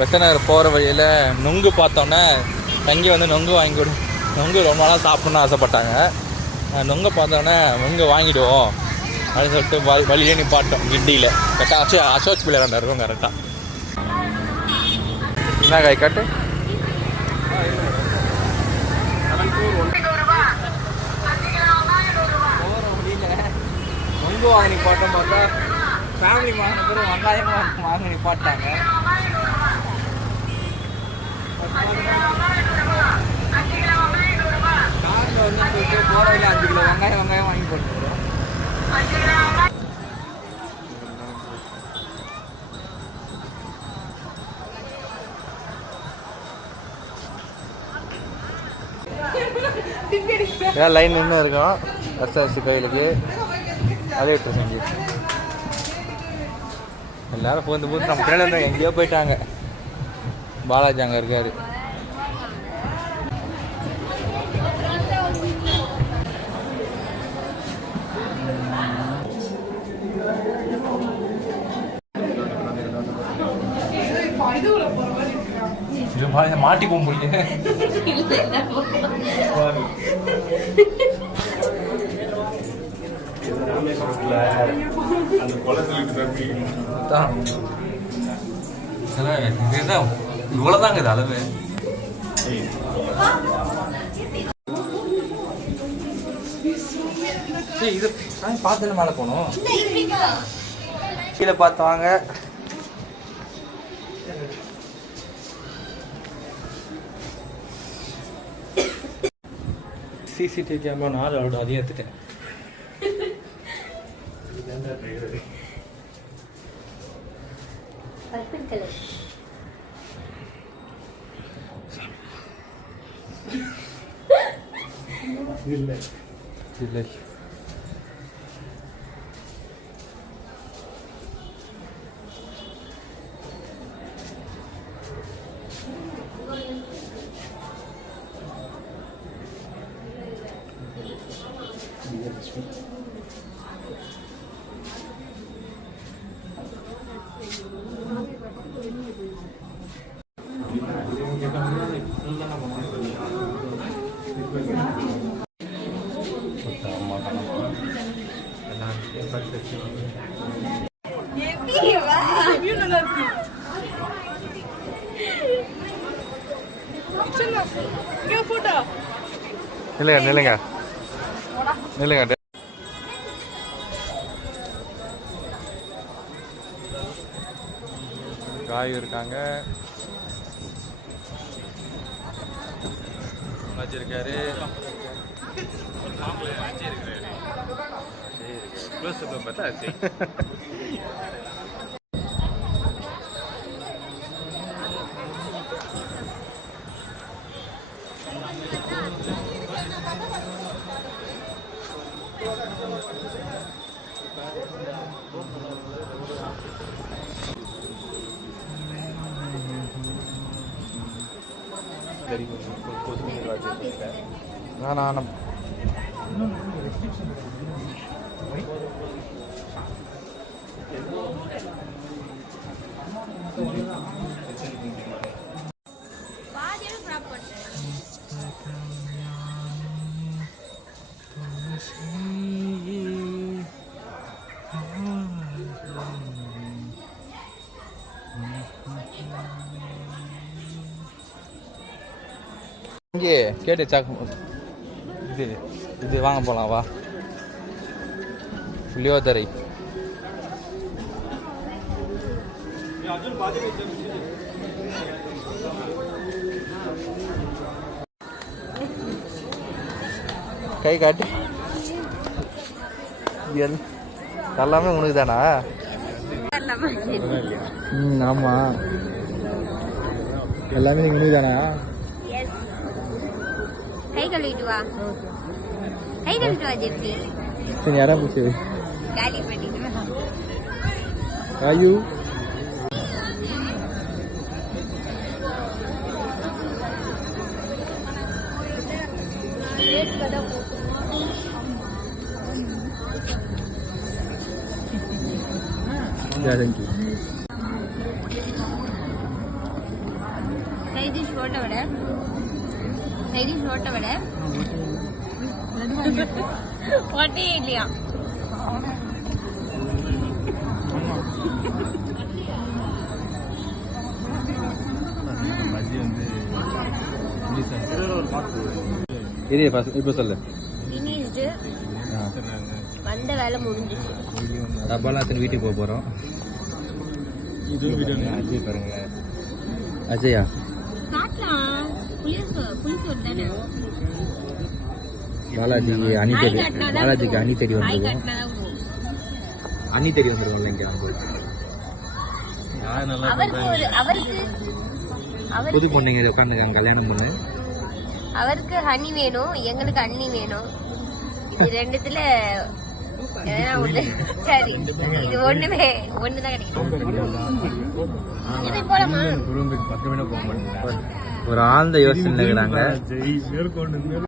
பெசன்ட் நகர் போகிற வழியில் நொங்கு பார்த்தோன்னே தங்கி வந்து நொங்கு வாங்கி கொடு, நொங்கு ரொம்ப நாளாக சாப்பிட்ணுன்னு ஆசைப்பட்டாங்க. நொங்கை பார்த்தோன்னே நொங்கு வாங்கிடுவோம் அப்படின்னு சொல்லிட்டு வழியிலே நிப்பாட்டோம். கிண்டியில் கரெக்டாக அசோக் பிள்ளையார் இருக்கும் கரெக்டாக. என்ன காய் காட்டு நொங்கு வாங்கி நிப்பாட்டோம். பார்த்தா ஃபேமிலி வாங்கின பிறகு வெங்காயம் வாங்கி நிப்பாட்டாங்க. காரில் வந்து போகிற வழியில் 5 கிலோ வெங்காயம் வாங்கி போட்டுக்கிறோம். ஏன் லைன் நின்று இருக்கோம் எஸ்எஸ்சி கோயிலுக்கு. அதே செஞ்சு எல்லாரும் பூந்து நம்ம பின்னாடி இருந்தாங்க, எங்கேயோ போயிட்டாங்க. பாலாஜி அங்கே இருக்காரு. மாட்டி போக முடியும். இவ்வளவுதாங்க இது அளவு. இது பார்த்துல மேலே போனோம். கீழே பார்த்து வாங்க. சிசிடிவி கேமரா 4 அவ்வளோ அதையும் எடுத்துட்டேன். இல்லை இல்லை நில்லுங்க காய் இருக்காங்க. வச்சிருக்காரு. இங்கே கேட்டு சாக்கு இது வாங்க போகலாம். வா புளியோதரை. கை காட்டு. எல்லாமே உனக்கு தானா? ஆமாம், எல்லாமே நீங்க உனக்கு தானா? கை கழுவிட்டு வா. கை கழுவிட்டு வா ஜெப்பி. சரி, யாரா போச்சு காலி பண்ணிட்டு வா. ஐயோ தேங்க்யூ. ஓட்ட வடை சைடிஷ் ஓட்ட வடை ஓட்டே இல்லையா இது இப்போ சொல்லு ஃபினிஷ்டு வந்த வேலை முடிஞ்சிச்சு டப்பாலாம் அத்தனை வீட்டுக்கு போக போகிறோம். அஜய் பாருங்க. அஜயா காட்டலாம் புளிசோறு தானே பாலாஜிக்கு அணி தேடி பாலாஜிக்கு அணி தேடி காய் வந்துருவோம். காட்டினாதான் விடுவோம். அணி தேடி வந்துருவோம்ல இங்கே அவருக்கு புது பொண்ணுங்க உட்காந்துருக்காங்க கல்யாணம் பொண்ணு. அவருக்கு ஹனி வேணும் எங்களுக்கு அண்ணி வேணும். இது ரெண்டுத்துல எதனா ஒண்ணு. சரி இது ஒண்ணுதான் கிடைக்கும். இது போலாமா? ஒரு ஆழ்ந்த யோசனை இருக்கிறாங்க.